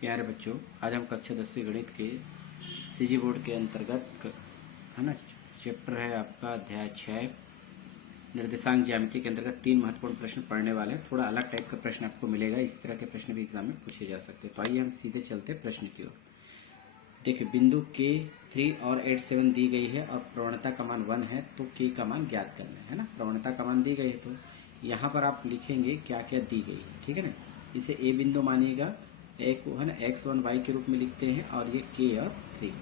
प्यारे बच्चों, आज हम कक्षा 10वीं गणित के सीजी बोर्ड के अंतर्गत है ना चैप्टर है आपका अध्याय 6 निर्देशांक ज्यामिति के अंतर्गत 3 महत्वपूर्ण प्रश्न पढ़ने वाले हैं। थोड़ा अलग टाइप का प्रश्न आपको मिलेगा, इस तरह के प्रश्न भी एग्जाम में पूछे जा सकते हैं। तो आइए हम सीधे चलते हैं प्रश्न की ओर। देखिए, बिंदु के 3 और 8 7 दी गई है और प्रवणता का मान 1 है, तो के का मान ज्ञात करना है ना। प्रवणता का मान दी गई है तो यहाँ पर आप लिखेंगे क्या क्या दी गई है, ठीक है ना। इसे ए बिंदु मानिएगा, एक है ना x1 y के रूप में लिखते हैं और ये k और 3।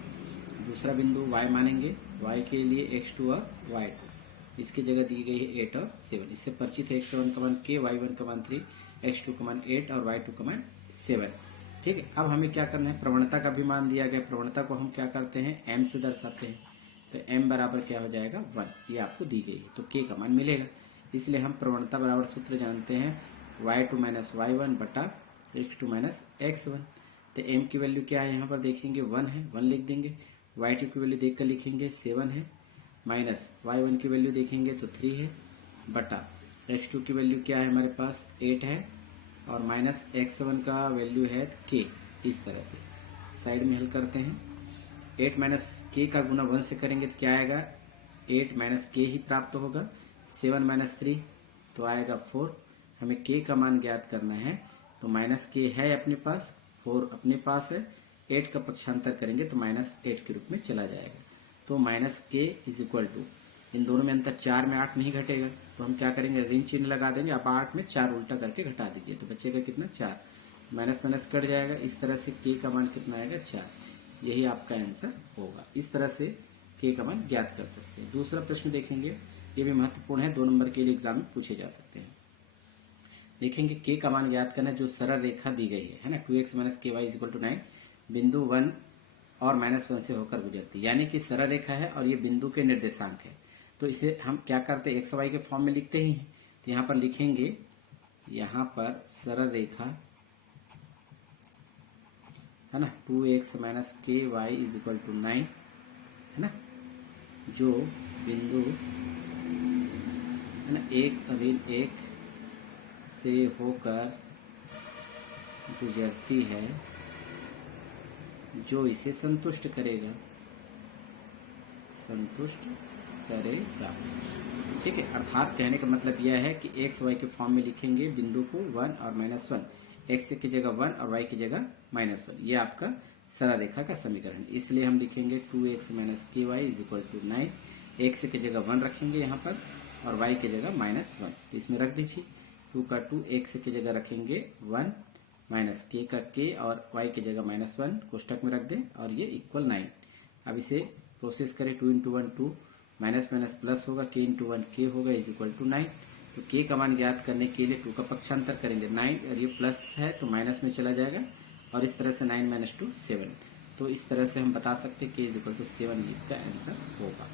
दूसरा बिंदु y मानेंगे, y के लिए x2 और y2, इसकी जगह दी गई है 8 और 7। इससे परिचित है, x1 का मान k, y1 का मान 3, x2 का मान 8 और y2 का मान 7। ठीक है, अब हमें क्या करना है, प्रवणता का भी मान दिया गया। प्रवणता को हम क्या करते हैं, m से दर्शाते हैं, तो m बराबर क्या हो जाएगा 1, ये आपको दी गई है, तो k का मान मिलेगा। इसलिए हम प्रवणता बराबर सूत्र जानते हैं y2 माइनस y1 बटा x2 माइनस x1। तो m की वैल्यू क्या है, यहाँ पर देखेंगे 1 है, 1 लिख देंगे। y2 की वैल्यू देख कर लिखेंगे 7 है, माइनस y1 की वैल्यू देखेंगे तो 3 है, बटा x2 की वैल्यू क्या है हमारे पास 8 है, और माइनस x1 का वैल्यू है k। इस तरह से साइड में हल करते हैं। 8 माइनस k का गुना 1 से करेंगे तो क्या आएगा, 8 माइनस k ही प्राप्त होगा। 7 माइनस 3 तो आएगा 4। हमें k का मान ज्ञात करना है, तो माइनस k है अपने पास, 4 अपने पास है, 8 का पक्षांतर करेंगे तो माइनस 8 के रूप में चला जाएगा। तो minus k is equal to, इन दोनों में अंतर 4 में 8 नहीं घटेगा, तो हम क्या करेंगे, ऋण चिन्ह लगा देंगे। आप 8 में 4 उल्टा करके घटा दीजिए तो बचेगा कितना, 4। माइनस माइनस कट जाएगा, इस तरह से k का मान कितना आएगा 4। यही आपका आंसर होगा। इस तरह से k का मान ज्ञात कर सकते हैं। दूसरा प्रश्न देखेंगे, ये भी महत्वपूर्ण है, 2 नंबर के लिए एग्जाम में पूछे जा सकते हैं। देखेंगे k का मान ज्ञात करना, जो सरल रेखा दी गई है ना, 2x माइनस के वाई इक्वल टू 9 बिंदु 1 और -1 से होकर गुजरती है, यानी कि सरल रेखा है और ये बिंदु के निर्देशांक है। तो इसे हम क्या करते हैं, एक्स वाई के फॉर्म में लिखते ही हैं। तो यहाँ पर लिखेंगे, यहाँ पर सरल रेखा है ना, 2x माइनस के वाई इज इक्वल टू 9 है ना, जो बिंदु है ना 1 से होकर गुजरती है, जो इसे संतुष्ट करेगा, ठीक है। अर्थात कहने का मतलब यह है कि एक्स वाई के फॉर्म में लिखेंगे बिंदु को 1 और -1, एक्स की जगह 1 और वाई की जगह -1। ये आपका सरल रेखा का समीकरण। इसलिए हम लिखेंगे 2x माइनस के y is equal to 9, x की जगह 1 रखेंगे यहाँ पर और वाई की जगह -1, तो इसमें रख दीजिए। 2 का 2, एक्स की जगह रखेंगे 1, माइनस के का k और y की जगह -1 कोष्टक में रख दें, और ये इक्वल 9। अब इसे प्रोसेस करें, 2 इंटू 1 2, माइनस माइनस प्लस होगा, k इंटू 1 k होगा इज इक्वल टू 9। तो k का मान ज्ञात करने के लिए 2 का पक्षांतर करेंगे 9, और ये प्लस है तो माइनस में चला जाएगा, और इस तरह से 9 माइनस 2 7। तो इस तरह से हम बता सकते हैं k इज इक्वल टू 7 इसका आंसर होगा।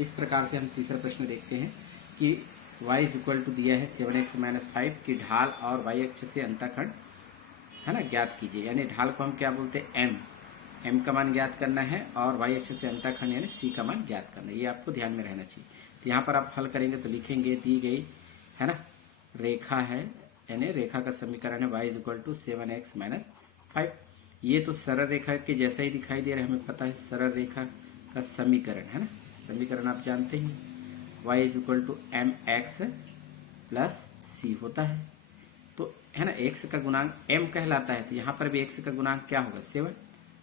इस प्रकार से हम तीसरा प्रश्न देखते हैं कि y इज इक्वल टू दिया है 7x माइनस 5 की ढाल और y अक्ष से अंतःखंड है ना ज्ञात कीजिए। यानी ढाल को हम क्या बोलते हैं, m का मान ज्ञात करना है, और y अक्ष से अंतःखंड यानी c का मान ज्ञात करना है। ये आपको ध्यान में रहना चाहिए। तो यहाँ पर आप हल करेंगे तो लिखेंगे, दी गई है ना रेखा है, यानी रेखा का समीकरण है y is equal to 7x minus 5। ये तो सरल रेखा के जैसा ही दिखाई दे रहा है, हमें पता है सरल रेखा का समीकरण है ना, समीकरण आप जानते हैं, y is equal to mx plus c होता है। तो है ना, x का गुणांक m कहलाता है, तो यहाँ पर भी x का गुणांक क्या होगा 7।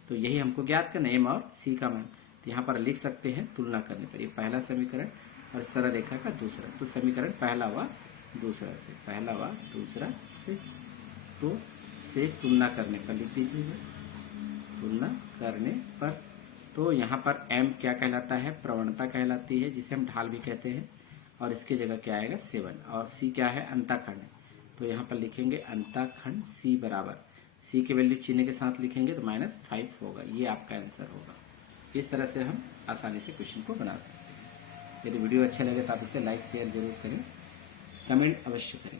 तो यही हमको ज्ञात करना है, m और c का मान। तो यहाँ पर लिख सकते हैं तुलना करने पर, ये पहला समीकरण और सरल रेखा का दूसरा। तो समीकरण पहला हुआ दूसरा से, पहला हुआ दूसरा से, तो से तुलना करने पर लिख दीजिएगा, तुलना करने पर। तो यहाँ पर m क्या कहलाता है, प्रवणता कहलाती है, जिसे हम ढाल भी कहते हैं, और इसकी जगह क्या आएगा 7, और c क्या है, अंतःखंड। तो यहाँ पर लिखेंगे अंतःखंड c बराबर, c की वैल्यू चिन्ह के साथ लिखेंगे तो -5 होगा। ये आपका आंसर होगा। इस तरह से हम आसानी से क्वेश्चन को बना सकते हैं। यदि वीडियो अच्छा लगे तो आप इसे लाइक शेयर जरूर करें, कमेंट अवश्य करें।